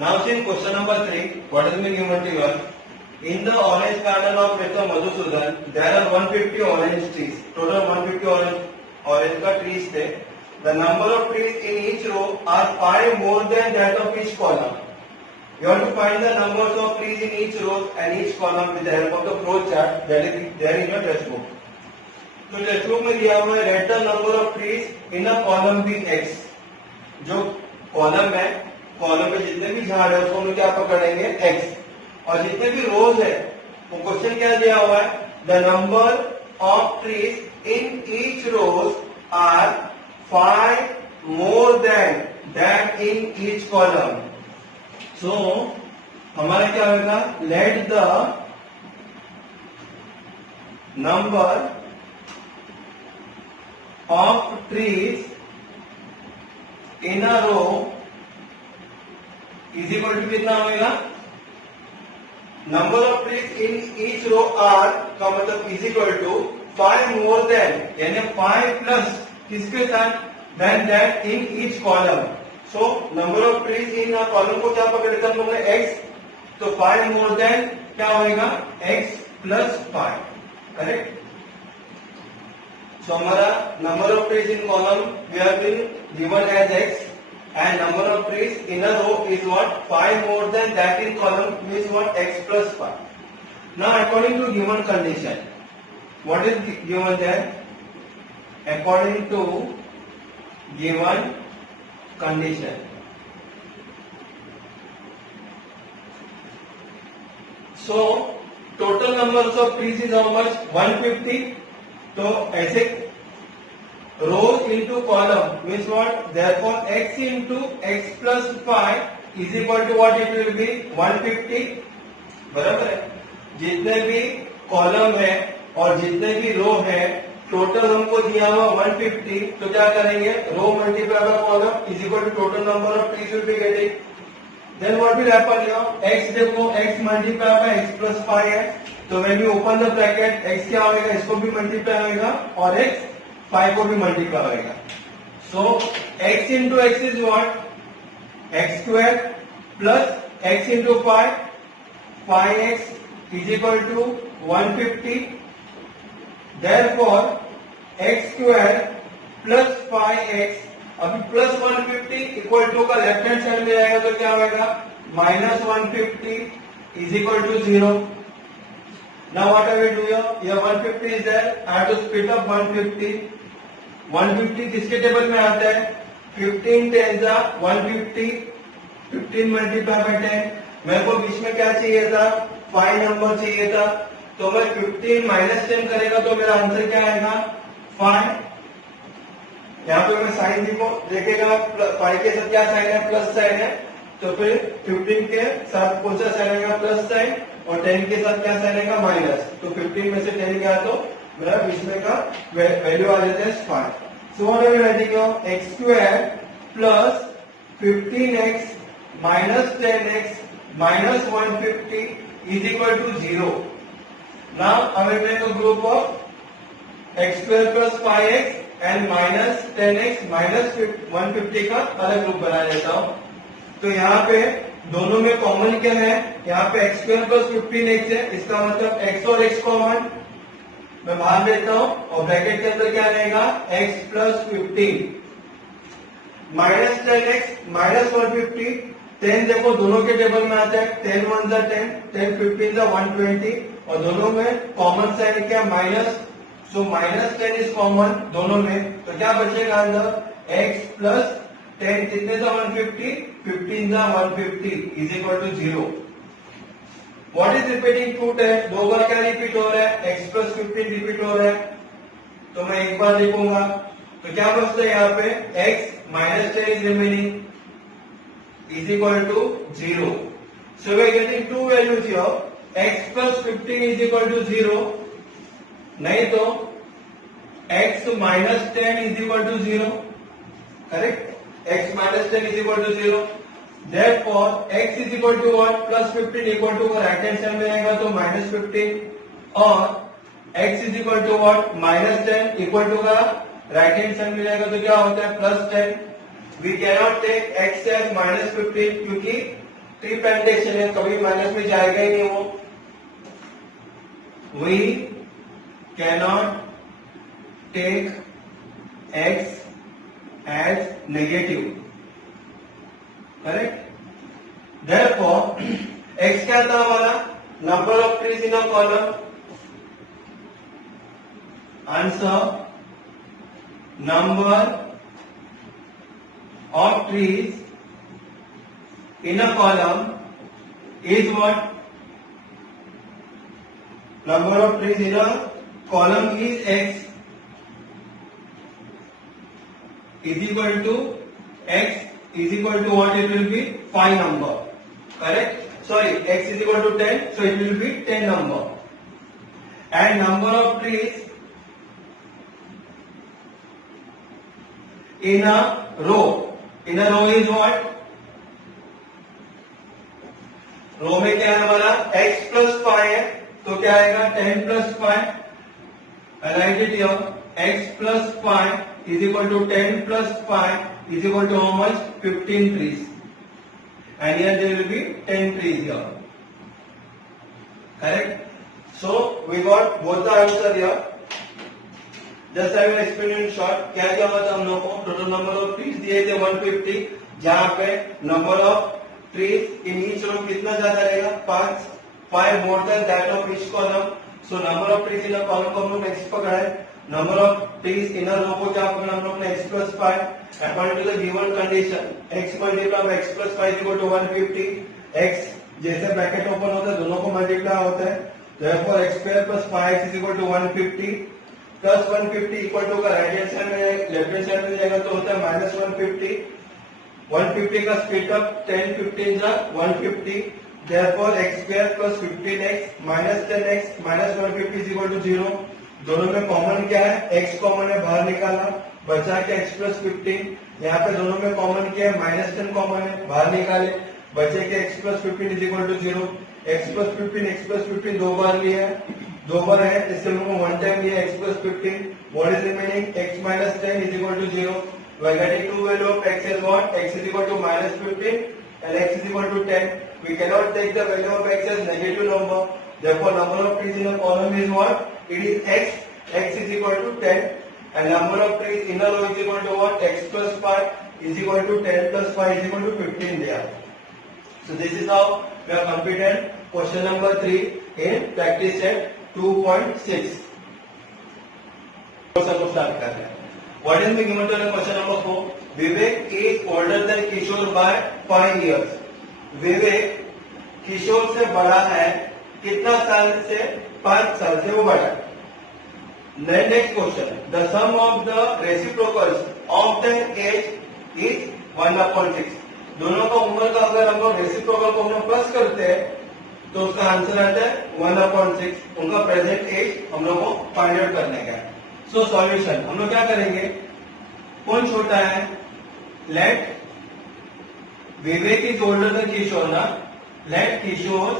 Now see in question number 3, what has been given to you all? In the orange garden of Mr. Madhusudan, there are 150 orange trees. Total 150 orange का trees थे. The number of trees in each row are 5 more than that of each column. You have to find the numbers of trees in each row and each column with the help of the flow chart that is there in your textbook. तो textbook में दिया हुआ है write the number of trees in a column be x. जो column है, column में जितने भी झाड़ है उसको हम क्या पकड़ेंगे x. और जितने भी रोज है वो क्वेश्चन क्या दिया हुआ है the number of trees in each row are 5 more than that in each column. So हमारा क्या होगा let the number of trees in a row is equal to कितना होगा number of trees in each row are का मतलब is equal to 5 more than यानी 5 plus किसके साथ than that in each column. So number of trees in column को क्या पकड़ते हैं हम लोग एक्स. तो 5 मोर देन क्या होगा एक्स प्लस 5. करेक्ट. सो हमारा number of trees in column we have been given as x and number of trees in a row is what 5 more than that in column means what x plus 5. Now according to given condition, what is given there? According to given condition, so total numbers of trees is how much 150. तो ऐसे rows into column means what? Therefore x into x plus 5 is equal to what it will be 150. बराबर है. जितने भी column है और जितने भी रो है टोटल हमको दिया हुआ 150. तो क्या करेंगे row multiply by column is equal to total number of trees will be getting. Then what will happen here x देखो x multiply by x plus 5 है. तो when you open the bracket x क्या होगा इसको भी multiply होगा और x 5 को भी मल्टीप्लाई होगा. So x into x is what x square plus x into 5x is equal to 150. Therefore x square plus 5x अभी प्लस 150 इक्वल टू का लेफ्ट हैंड साइड में आएगा तो क्या होगा minus 150 is equal to 0. Now what I will do here 150 is there. I have to split up 150. 150 किसके table में आता है 15 10 150. 15 मल्टीप्लाई बाय 10. मेरे को बीच में क्या चाहिए था 5 नंबर चाहिए था. तो मैं 15 माइनस 10 करेगा तो मेरा आंसर क्या आएगा 5. यहाँ पे मैं साइन देखेगा 5 के साथ क्या साइन है प्लस साइन है. तो फिर 15 के साथ कौन सा साइन आएगा प्लस साइन और 10 के साथ क्या साइन आएगा माइनस. तो 15 में से 10 गया तो मेरा बीच में का वैल्यू आ जाता है 5. So what are we writing x square plus 15x minus 10x minus 150 is equal to 0. Now I will make a group of x square plus 5x and minus 10x minus 150 का अलग group बना देता हूं. तो यहाँ पे दोनों में कॉमन क्या है यहाँ पे एक्स स्क्वायर प्लस 15x है. इसका मतलब x और x कॉमन मैं बाहर लेता हूं और ब्रैकेट के अंदर क्या रहेगा x plus 15 minus 10x minus 150. 10 देखो दोनों के टेबल में आता है 10 1 जा 10 10 15 जा 120 और दोनों में कॉमन साइन क्या minus. So minus 10 is common दोनों में. तो क्या बचेगा आंसर x प्लस 10 कितने था 150 15 था 150 is equal to 0. What is repeating two है 2 बार क्या रिपीट हो रहा है x प्लस 15 रिपीट हो रहा है. तो मैं एक बार लिखूंगा तो क्या बचता है यहाँ पे x minus 10 is remaining is equal to 0. So we are getting two values here x plus 15 is equal to 0. नहीं तो x minus 10 is equal to 0. Correct. x minus 10 is equal to 0. Therefore x is equal to what plus 15 equal to right hand side में आएगा तो minus 15 और x is equal to what minus 10 equal to का right hand side में आएगा तो क्या होता है plus 10. We cannot take x as minus 15 क्योंकि ट्रिपेंडेशन है, कभी माइनस में जाएगा ही नहीं वो। We cannot take x as negative, correct? Therefore x क्या था हमारा? Number of trees in a column. Answer: number of trees in a column is what? Number of trees in a column is x is equal to x is equal to what? It will be 5 number, correct? Sorry, x is equal to 10, so it will be 10 number. And number of trees in a row is what? रो में क्या है हमारा? x plus 5 है, तो क्या आएगा? 10 plus 5. I write it here. X plus 5 is equal to 10 plus 5 is equal to how much? 15 trees. And here there will be 10 trees here. Correct? So we got both the answer here. Just I will explain in short. क्या क्या हुआ था हम लोग को? Total number of trees दिए थे 150, जहाँ पे number of trees in each row कितना ज्यादा रहेगा? 5 more than that of each column. So number of trees in a column को हम लोग नेक्स्ट पकड़ा है. Number of trees in a row को क्या पकड़ा हम लोग ने? x plus 5. According to the given condition x multiply by x plus 5 equal to 150. x जैसे ब्रैकेट ओपन होता है दोनों को मल्टीप्लाई होता है. therefore x square plus 5x is equal to 150 plus 150 equal to का राइट हैंड साइड में left hand side में जाएगा तो होता है माइनस 150. 150 का स्प्लिट अप 10 15 जा 150. therefore x square plus 15x minus 10x minus 150 is equal to 0. दोनों में कॉमन क्या है? x कॉमन है, बाहर निकाला, बचा के x plus 15. यहाँ पे दोनों में कॉमन क्या है? माइनस 10 कॉमन है, बाहर निकाले, बचे के x plus 15 is equal to 0. x plus 15 दो बार लिया है, दो बार है, इससे हम लोग वन टाइम लिया x plus 15. What is remaining? x minus 10 is equal to 0. We are getting two value of x as what? X is equal to minus 15 and x is equal to 10. We cannot take the value of x as negative number. Therefore, number of trees in a column is what? It is x. X is equal to 10. And number of trees in a row is equal to what? X plus 5 is equal to 10 plus 5 is equal to 15 there. So this is how we have completed question number 3 in practice set 2.6. Start कर रहे हैं. What is the given to question number 4? Vivek is older than Kishore by 5 years. विवेक किशोर से बड़ा है, कितना साल से? 5 साल से वो बड़ा है. Next question, the sum of the reciprocals of the age is 1/6. दोनों का उम्र का अगर हम लोग रेसिप्रोकल को हम लोग प्लस करते हैं तो उसका आंसर आता है 1/6. उनका प्रेजेंट एज हम लोग को फाइंड आउट करने का है. सो सॉल्यूशन हम लोग क्या करेंगे? कौन छोटा है? Let Vivek is older than Kishore ना. Let Kishore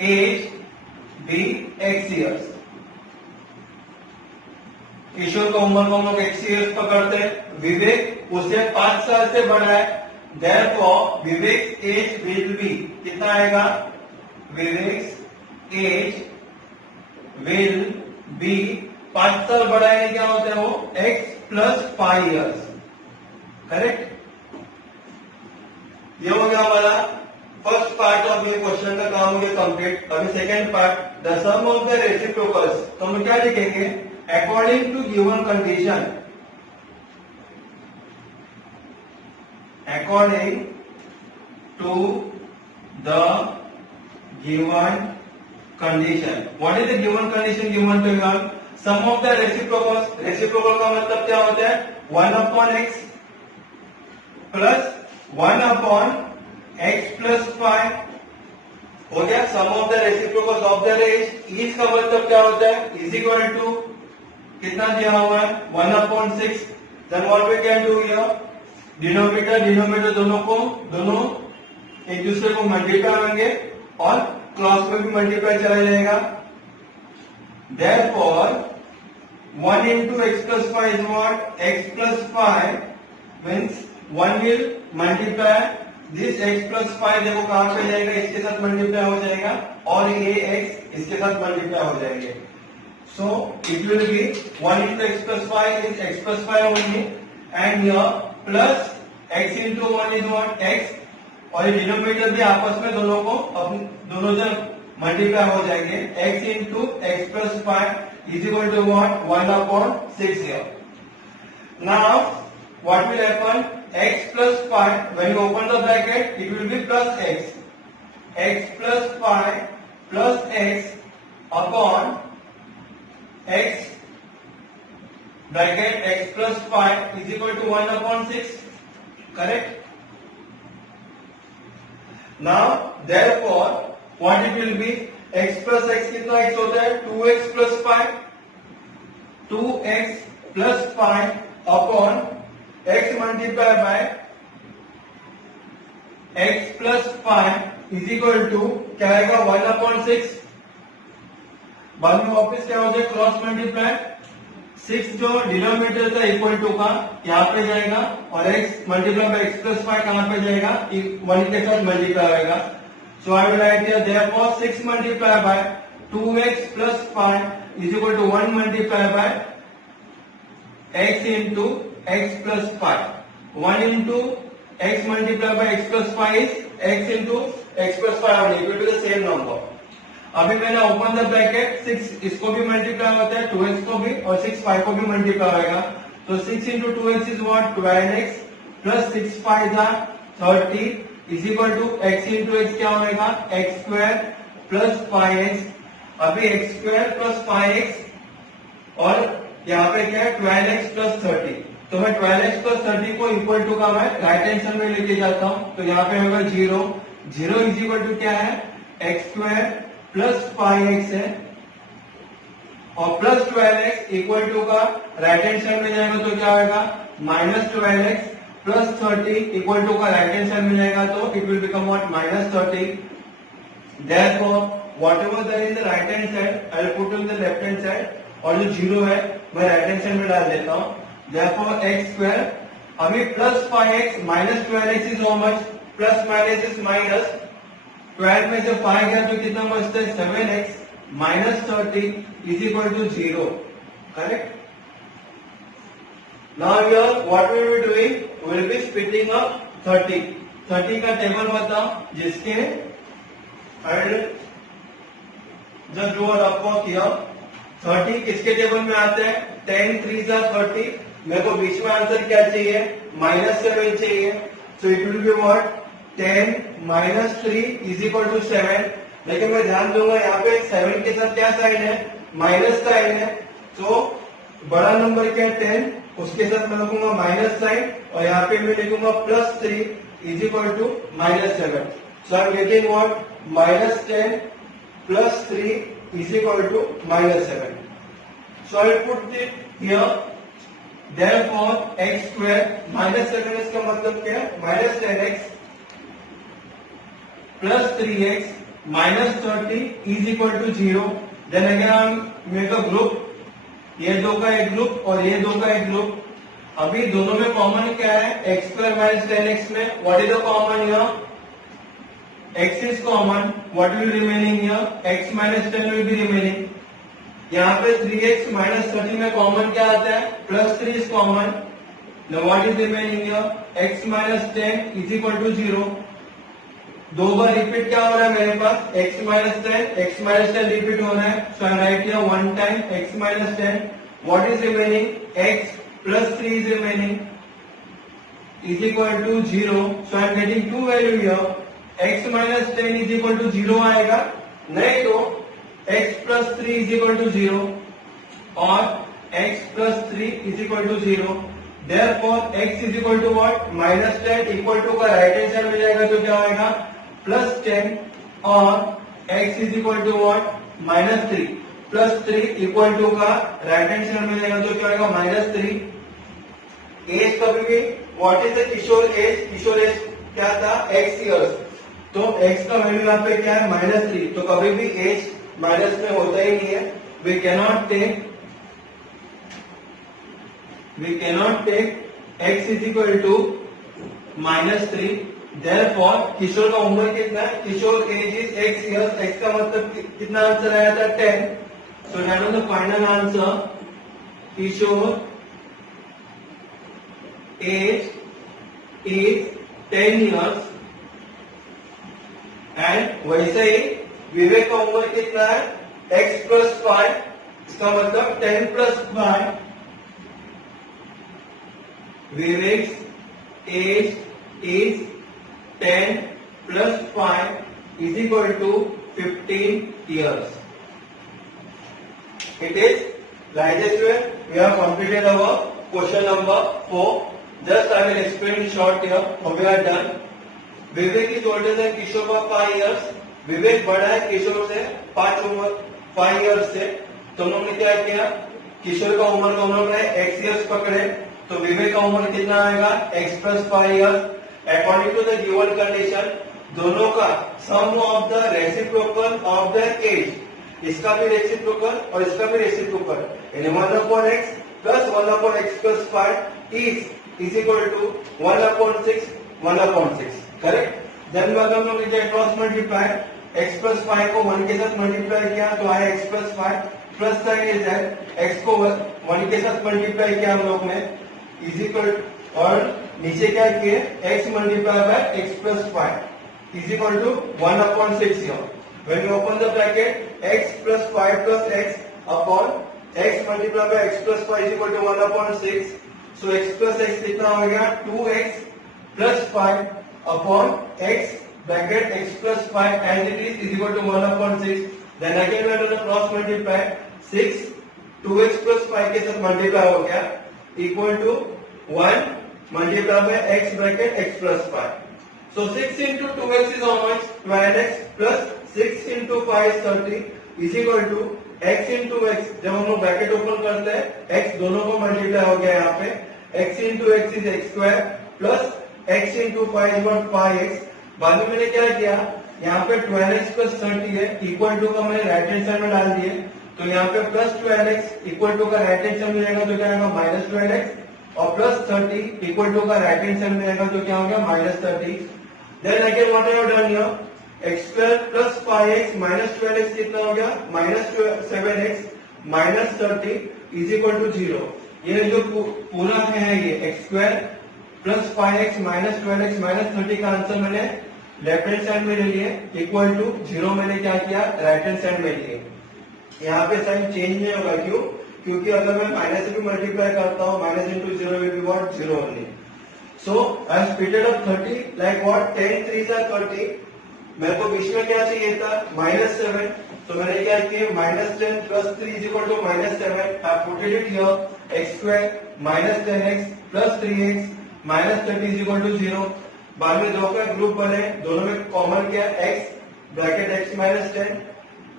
age be x years. Kishore का उम्र को हम लोग x years पकड़ते हैं. विवेक उससे 5 साल से बड़ा है. therefore Vivek age will be कितना आएगा? विवेक एज विल बी 5 साल बड़ा है, क्या होता है वो? x plus 5 years. करेक्ट. ये हो गया हमारा फर्स्ट पार्ट ऑफ ये क्वेश्चन का काम हो गया कंप्लीट. अभी second part, the sum of the reciprocals. तो हम क्या लिखेंगे? According to given condition. According to the given condition. What is the given condition given to you? Sum of the reciprocals. Reciprocal का मतलब क्या होता है? 1/x plus 1/x plus 5 हो गया. Sum of the reciprocals of the range. Each का मतलब क्या होता है? Is equal to कितना दिया हुआ है? 1/6. Then what we can do here? Denominator दोनों एक दूसरे को मल्टीप्लाई होंगे और क्रॉस में भी मल्टीप्लाई चला जाएगा. therefore 1 into x plus 5 is what? x plus 5 means 1 will multiply this x plus 5, देखो कहां पे जाएगा, इसके साथ मल्टीप्लाई हो जाएगा, और ये x इसके साथ मल्टीप्लाई हो जाएंगे. सो it will B 1 into x plus 5 is x plus 5 only, and here plus x into 1 is what, x, और ये डिनोमिनेटर भी आपस में दोनों जन मल्टीप्लाई हो जाएंगे. x into x plus 5 is equal to what, 1/6 here. Now what will happen, x plus 5, when you open the bracket it will be plus x, x plus 5 plus x upon x bracket x plus 5 is equal to 1/6, correct. Now therefore what it will be, x plus x कितना x होता है, 2x plus 5, 2x plus 5 upon x multiplied by x plus 5 is equal to क्या आएगा, 1/6. बाद में वापस क्या हो जाए, क्रॉस मल्टीप्लाई, 6 जो डिनोमिनेटर था इक्वल टू का यहाँ पे जाएगा, और x multiply by x plus 5 कहां पे जाएगा, 1 के साथ मल्टीप्लाई होगा. So I will write here therefore 6 multiply by 2x plus 5 is equal to 1 multiply by x into x plus 5. 1 into x multiplied by x plus 5 is x into x plus 5 only. It will be the same number. अभी मैंने open the bracket, 6 इसको भी multiply होता है, 2x को भी, और 6 5 को भी मल्टीप्लाई होगा. तो 6 into 2x is what, 12x plus 6 5 are 30 is equal to x into x क्या होगा, x square plus 5x. अभी x square plus 5x और यहाँ पे क्या है, 12x plus 30. तो मैं 12x plus 30 को इक्वल टू का मैं राइट हैंड साइड में लेके जाता हूँ. तो यहाँ पे होगा 0, 0 इज इक्वल टू क्या है, x स्क्वायर प्लस 5x है, और प्लस 12x इक्वल टू का राइट हैंड साइड में जाएगा तो क्या होगा, minus 12x plus 30 equal to का राइट हैंड साइड में जाएगा तो it will become what, minus 30. Therefore whatever that is the right hand side I will put in the left hand side, और जो 0 है मैं राइट हैंड साइड में डाल देता हूँ. Therefore x square, अभी plus 5x minus 12x is how much, plus minus is minus, 12 में से 5 गया तो कितना बचता है, 7x minus 30 is equal to 0, correct. Now here what we will be doing, we will be splitting up 30 का table बताओ जिसके I will just do a rough work here. 30 किसके टेबल में आते हैं, 10 3 are 30. मेरे को बीच में आंसर क्या चाहिए, -7 चाहिए. So it will be what, 10 minus 3 is equal to 7. लेकिन मैं ध्यान दूंगा यहाँ पे 7 के साथ क्या साइन है, माइनस साइन है. तो बड़ा नंबर क्या है, 10, उसके साथ मैं लिखूंगा माइनस साइन, और यहाँ पे मैं लिखूंगा plus 3 is equal to -7. So I am getting what, -10 plus 3 is equal to -7. So I will put it here. Therefore x square -7 इसका मतलब क्या है, -10x plus 3x minus 30 is equal to 0. Then again I make a group. ये दो का एक group और ये दो का एक ग्रुप. अभी दोनों में कॉमन क्या है, x square minus 10x में what is the common here, x is common. What will be remaining here, x minus 10 will be remaining. यहाँ पे 3x minus 30 में कॉमन क्या आता है, plus 3 is common. Now what is remaining here, x minus 10 is equal to 0. दो बार repeat क्या हो रहा है मेरे पास, x minus 10 रिपीट हो रहा है. So I write here one time x minus 10. What is remaining, x plus 3 is remaining is equal to 0. So I am getting two value here. x minus 10 is equal to 0 आएगा, नहीं तो x plus 3 is equal to 0 और x plus 3 is equal to 0. Therefore x is equal to what, minus 10 equal to का right hand side में जाएगा तो क्या होगा, प्लस 10, और x is equal to what, minus 3. Plus 3 equal to का right hand side में जाएगा तो क्या होगा, -3. एज कभी भी what is the Kishore age, Kishore age क्या था, x इयर्स. तो x का वैल्यू यहाँ पे क्या है, -3. तो कभी भी एज माइनस में होता ही नहीं है. We cannot take x is equal to -3। Therefore Kishore का उम्र कितना है? Kishore age is x years. x का मतलब कितना आंसर आया था? 10। So that was the final answer. Kishore age is 10 years. And वैसे ही विवेक का उम्र कितना है? x plus 5। इसका मतलब 10 plus 5। Vivek age is 10 plus 5 is equal to 15 years. It is like this way we have completed our question number 4. Just I will explain in short here how we are done. Vivek is older than Kishore by 5 years. विवेक बड़ा है किशोर से 5 years से। तो हम लोग ने क्या किया? किशोर का उम्र हम लोग ने x years पकड़े, तो विवेक का उम्र कितना आएगा? x plus 5 years। According to the given condition, दोनों का sum of the reciprocal of the age, इसका भी रेसिप्रोकल और इसका भी रेसिप्रोकल, यानी 1/x plus 1/x plus 5 is equal to 1/6 1/6। Correct? Then अगर हम लोग इसे क्रॉस मल्टीप्लाई, x प्लस 5 को 1 के साथ मल्टीप्लाई किया तो आया x plus 5 plus sign is x को 1 के साथ मल्टीप्लाई किया हम लोग ने इज इक्वल, और नीचे क्या किए? x multiply by x plus 5 is equal to 1/6 here. When you open the bracket, x plus 5 plus x upon x multiplied by x plus 5 is equal to 1/6. So x plus x कितना हो गया? 2x plus 5 upon x bracket x plus 5 as it is equal to 1/6. Then again we have to cross multiply 6 2x plus 5 के साथ multiply हो गया equal to 1 multiplied by x bracket x plus 5. So 6 into 2x is how much? 12x plus 6 into 5 is 30 is equal to x into x। जब हम लोग bracket open करते हैं x दोनों को मल्टीप्लाई हो गया यहाँ पे, x into x is x square plus x into 5 is 5x। बाद में मैंने क्या किया? यहाँ पे 12x plus 30 है, इक्वल टू का मैंने राइट हैंड साइड में डाल दिए, तो यहाँ पे प्लस 12x इक्वल टू का राइट हैंड साइड मिलेगा तो क्या आएगा? माइनस 12x, और प्लस 30 इक्वल टू का राइट हैंड साइड मिलेगा तो क्या होगा? Minus 30। Then again what I have done here? x square plus 5x minus 12x कितना हो गया? Minus 7x minus 30 is equal to 0। ये जो पूरा है ये x square plus 5x minus 12x minus 30 का आंसर मैंने लेफ्ट हैंड साइड में ले लिए, इक्वल टू 0 मैंने क्या किया? राइट हैंड साइड में लिए। यहाँ पे साइन चेंज नहीं होगा, क्यों? क्योंकि अगर मैं माइनस से भी मल्टीप्लाई करता हूँ, minus into 0 will be what? 0 only. So I have splitted up 30 like what? 10 3s are 30। मेरे को बीच में क्या चाहिए था? -7। तो मैंने क्या किया? -10 plus 3 is equal to -7। I put it here x square minus 10x plus 3x minus 30 is equal to 0। बाद में दो का ग्रुप बने, दोनों में कॉमन क्या? x ब्रैकेट x माइनस 10,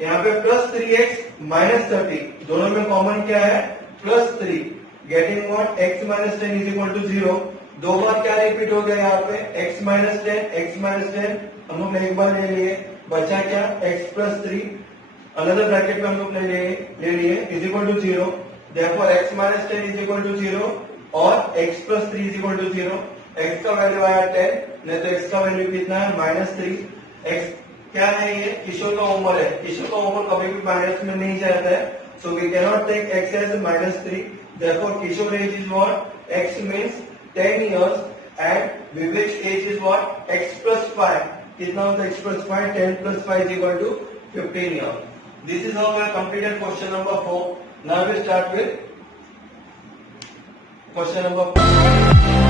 यहाँ पे प्लस 3x माइनस 30, दोनों में कॉमन क्या है? Plus 3, getting what? x minus 10 is equal to 0। दो बार क्या रिपीट हो गया यहाँ पे? x माइनस 10 हम लोग ने एक बार ले लिए, बचा क्या? x प्लस 3 अनदर ब्रैकेट में हम लोग ले लिए is equal to 0। Therefore x minus 10 is equal to 0 और x plus 3 is equal to 0। x का वैल्यू आया 10, नहीं तो x का वैल्यू कितना है? -3। x क्या है? ये किशोर का उम्र है, किशोर का उम्र कभी भी माइनस में नहीं जाता है, so we can not take x as -3। Therefore Kishore age is what? x means 10 years and Vivek's age is what? x plus 5. कितना होता है x plus 5? 10 plus 5 is equal to 15 years. This is how we have completed question number 4. Now we start with question number 5.